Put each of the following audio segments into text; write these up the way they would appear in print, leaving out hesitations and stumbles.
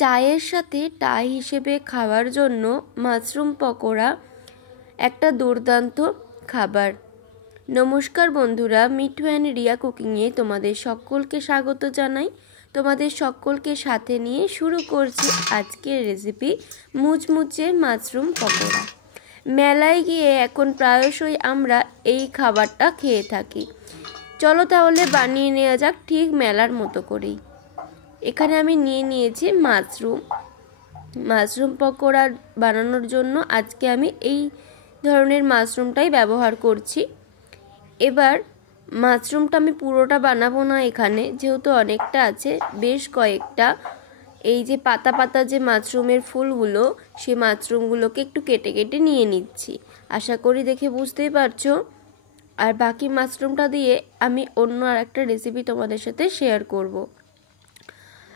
চায়ের সাথে টাই হিসেবে খাওয়ার জন্য মাশরুম পকোড়া একটা দুর্দান্ত খাবার। নমস্কার বন্ধুরা, মিঠু অ্যান্ড রিয়া কুকিংয়ে তোমাদের সকলকে স্বাগত জানাই। তোমাদের সকলকে সাথে নিয়ে শুরু করছি আজকের রেসিপি মুচমুচে মাশরুম পকোড়া। মেলায় গিয়ে এখন প্রায়শই আমরা এই খাবারটা খেয়ে থাকি। চলো তাহলে বানিয়ে নেওয়া যাক ঠিক মেলার মতো করেই। এখানে আমি নিয়ে নিয়েছি মাশরুম পকোড়া বানানোর জন্য আজকে আমি এই ধরনের মাশরুমটাই ব্যবহার করছি। এবার মাশরুমটা আমি পুরোটা বানাবো না এখানে, যেহেতু অনেকটা আছে, বেশ কয়েকটা এই যে পাতা পাতা যে মাশরুমের ফুলগুলো, সেই মাশরুমগুলোকে একটু কেটে কেটে নিয়ে নিচ্ছি। আশা করি দেখে বুঝতেই পারছো। আর বাকি মাশরুমটা দিয়ে আমি অন্য আর একটা রেসিপি তোমাদের সাথে শেয়ার করব।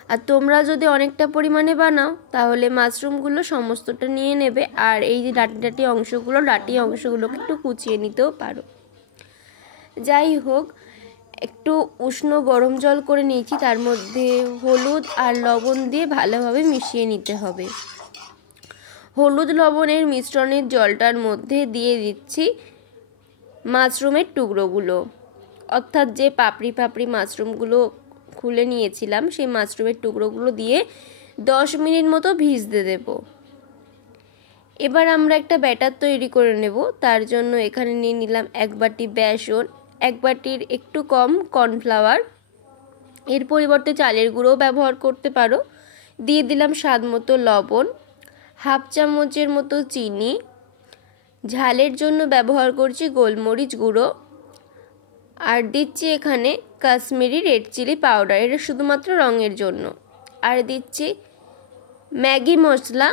আর তোমরা যদি অনেকটা পরিমাণে বানাও তাহলে মাশরুমগুলো সমস্তটা নিয়ে নেবে, আর এই যে ডাটি অংশগুলোকে একটু কুচিয়ে নিতেও পারো। যাই হোক, একটু উষ্ণ গরম জল করে নিয়েছি, তার মধ্যে হলুদ আর লবণ দিয়ে ভালোভাবে মিশিয়ে নিতে হবে। হলুদ লবণের মিশ্রণের জলটার মধ্যে দিয়ে দিচ্ছি মাশরুমের টুকরোগুলো, অর্থাৎ যে পাপড়ি মাশরুমগুলো খুলে নিয়েছিলাম সেই মাশরুমের টুকরোগুলো দিয়ে 10 মিনিট মতো ভিজতে দেব। এবার আমরা একটা ব্যাটার তৈরি করে নেব। তার জন্য এখানে নিয়ে নিলাম 1 বাটি বেসন, 1 বাটির একটু কম কর্নফ্লাওয়ার, এর পরিবর্তে চালের গুঁড়োও ব্যবহার করতে পারো। দিয়ে দিলাম স্বাদ মতো লবণ, 1/2 চামচের মতো চিনি, ঝালের জন্য ব্যবহার করছি গোলমরিচ গুঁড়ো, আর দিচ্ছি এখানে কাশ্মীরি রেড চিলি পাউডার, এটা শুধুমাত্র রঙের জন্য। আর দিচ্ছি ম্যাগি মশলা,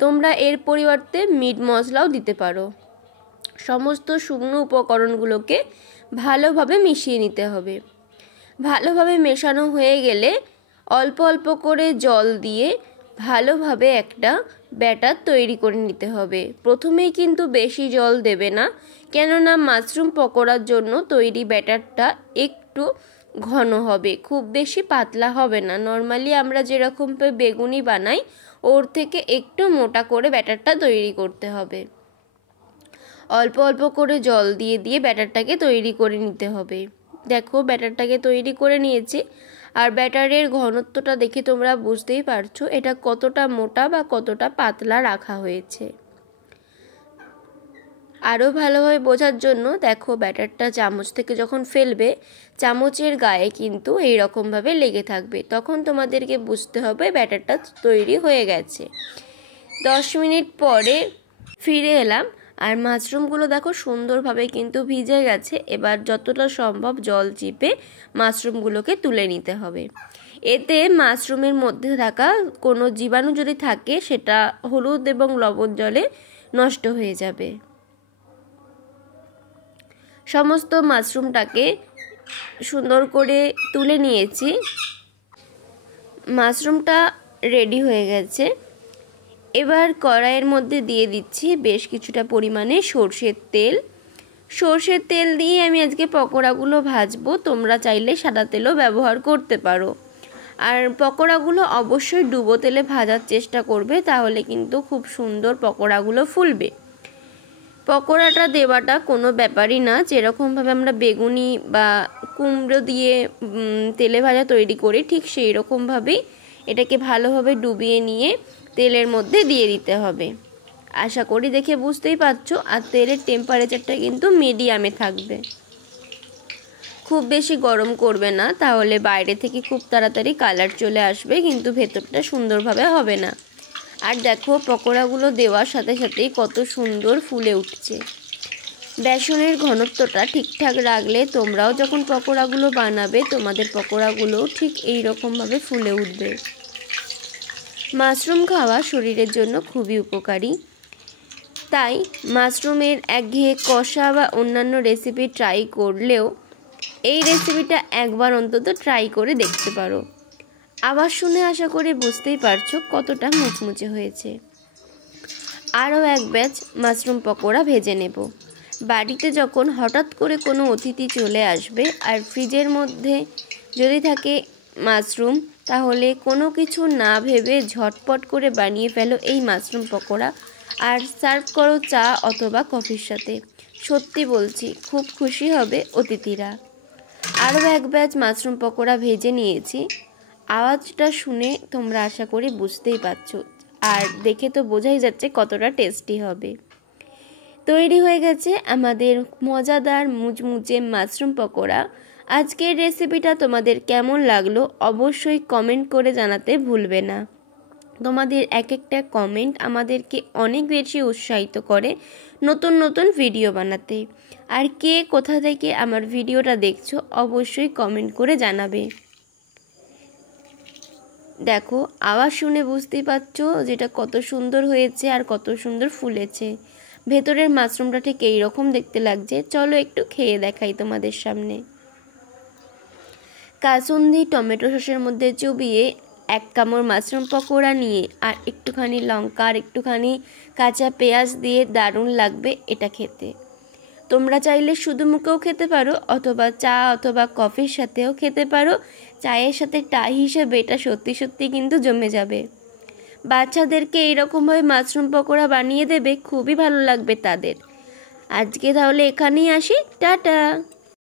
তোমরা এর পরিবর্তে মিট মশলাও দিতে পারো। সমস্ত শুকনো উপকরণগুলোকে ভালোভাবে মিশিয়ে নিতে হবে। ভালোভাবে মেশানো হয়ে গেলে অল্প অল্প করে জল দিয়ে ভালোভাবে একটা ব্যাটার তৈরি করে নিতে হবে। প্রথমেই কিন্তু বেশি জল দেবে না, কেননা মাশরুম পকোড়ার জন্য তৈরি ব্যাটারটা একটু ঘন হবে, খুব বেশি পাতলা হবে না। নর্মালি আমরা যেরকম বেগুনি বানাই ওর থেকে একটু মোটা করে ব্যাটারটা তৈরি করতে হবে। অল্প অল্প করে জল দিয়ে দিয়ে ব্যাটারটাকে তৈরি করে নিতে হবে। দেখো ব্যাটারটাকে তৈরি করে নিয়েছি, আর ব্যাটারের ঘনত্বটা দেখে তোমরা বুঝতেই পারছো এটা কতটা মোটা বা কতটা পাতলা রাখা হয়েছে। আরও ভালোভাবে বোঝার জন্য দেখো ব্যাটারটা চামচ থেকে যখন ফেলবে, চামচের গায়ে কিন্তু এই রকমভাবে লেগে থাকবে, তখন তোমাদেরকে বুঝতে হবে ব্যাটারটা তৈরি হয়ে গেছে। 10 মিনিট পরে ফিরে এলাম, আর মাশরুমগুলো দেখো সুন্দরভাবে কিন্তু ভিজে গেছে। এবার যতটা সম্ভব জল চিপে মাশরুমগুলোকে তুলে নিতে হবে। এতে মাশরুমের মধ্যে থাকা কোনো জীবাণু যদি থাকে সেটা হলুদ এবং লবণ জলে নষ্ট হয়ে যাবে। সমস্ত মাশরুমটাকে সুন্দর করে তুলে নিয়েছি। মাশরুমটা রেডি হয়ে গেছে। এবার কড়াইয়ের মধ্যে দিয়ে দিচ্ছি বেশ কিছুটা পরিমাণে সর্ষের তেল দিয়ে আমি আজকে পকোড়াগুলো ভাজবো। তোমরা চাইলে সাদা তেলও ব্যবহার করতে পারো। আর পকোড়াগুলো অবশ্যই ডুবো তেলে ভাজার চেষ্টা করবে, তাহলে কিন্তু খুব সুন্দর পকোড়াগুলো ফুলবে। পকোড়াটা দেওয়াটা কোনো ব্যাপারই না, যেরকমভাবে আমরা বেগুনি বা কুমড়ো দিয়ে তেলে ভাজা তৈরি করি ঠিক সেই রকমভাবেই এটাকে ভালোভাবে ডুবিয়ে নিয়ে তেলের মধ্যে দিয়ে দিতে হবে। আশা করি দেখে বুঝতেই পারছো। আর তেলের টেম্পারেচারটা কিন্তু মিডিয়ামে থাকবে, খুব বেশি গরম করবে না, তাহলে বাইরে থেকে খুব তাড়াতাড়ি কালার চলে আসবে কিন্তু ভেতরটা সুন্দরভাবে হবে না। আর দেখো পকোড়াগুলো দেওয়ার সাথে সাথেই কত সুন্দর ফুলে উঠছে। বেসনের ঘনত্বটা ঠিকঠাক রাখলে তোমরাও যখন পকোড়াগুলো বানাবে তোমাদের পকোড়াগুলো ঠিক এই রকমভাবে ফুলে উঠবে। মাশরুম খাওয়া শরীরের জন্য খুবই উপকারী, তাই মাশরুমের একঘেয়ে কষা বা অন্যান্য রেসিপি ট্রাই করলেও এই রেসিপিটা একবার অন্তত ট্রাই করে দেখতে পারো। আবার শুনে আশা করি বুঝতেই পারছো কতটা মুচমুচে হয়েছে। আরও এক ব্যাচ মাশরুম পকোড়া ভেজে নেব। বাড়িতে যখন হঠাৎ করে কোনো অতিথি চলে আসবে আর ফ্রিজের মধ্যে যদি থাকে মাশরুম, তাহলে কোনো কিছু না ভেবে ঝটপট করে বানিয়ে ফেলো এই মাশরুম পকোড়া আর সার্ভ করো চা অথবা কফির সাথে। সত্যি বলছি, খুব খুশি হবে অতিথিরা। আরও এক ব্যাচ মাশরুম পকোড়া ভেজে নিয়েছি। আওয়াজটা শুনে তোমরা আশা করি বুঝতেই পারছো, আর দেখে তো বোঝাই যাচ্ছে কতটা টেস্টি হবে। তৈরি হয়ে গেছে আমাদের মজাদার মুচমুচে মাশরুম পকোড়া। আজকের রেসিপিটা তোমাদের কেমন লাগলো অবশ্যই কমেন্ট করে জানাতে ভুলবে না। তোমাদের এক একটা কমেন্ট আমাদেরকে অনেক বেশি উৎসাহিত করে নতুন নতুন ভিডিও বানাতে। আর কে কোথা থেকে আমার ভিডিওটা দেখছো অবশ্যই কমেন্ট করে জানাবে। দেখো, আওয়াজ শুনে বুঝতেই পারছো যেটা কত সুন্দর হয়েছে আর কত সুন্দর ফুলেছে। ভেতরের মাশরুমটা ঠিক এইরকম দেখতে লাগছে। চলো একটু খেয়ে দেখাই তোমাদের সামনে। কাসুন্দি টমেটো সসের মধ্যে চুবিয়ে এক কামড় মাশরুম পকোড়া নিয়ে আর একটুখানি লঙ্কা আর একটুখানি কাঁচা পেঁয়াজ দিয়ে দারুণ লাগবে এটা খেতে। তোমরা চাইলে শুধু মুখেও খেতে পারো অথবা চা অথবা কফির সাথেও খেতে পারো। চায়ের সাথে টা হিসেবে এটা সত্যি সত্যি কিন্তু জমে যাবে। বাচ্চাদেরকে এইরকমভাবে মাশরুম পকোড়া বানিয়ে দেবে, খুবই ভালো লাগবে তাদের। আজকে তাহলে এখানেই আসি, টাটা।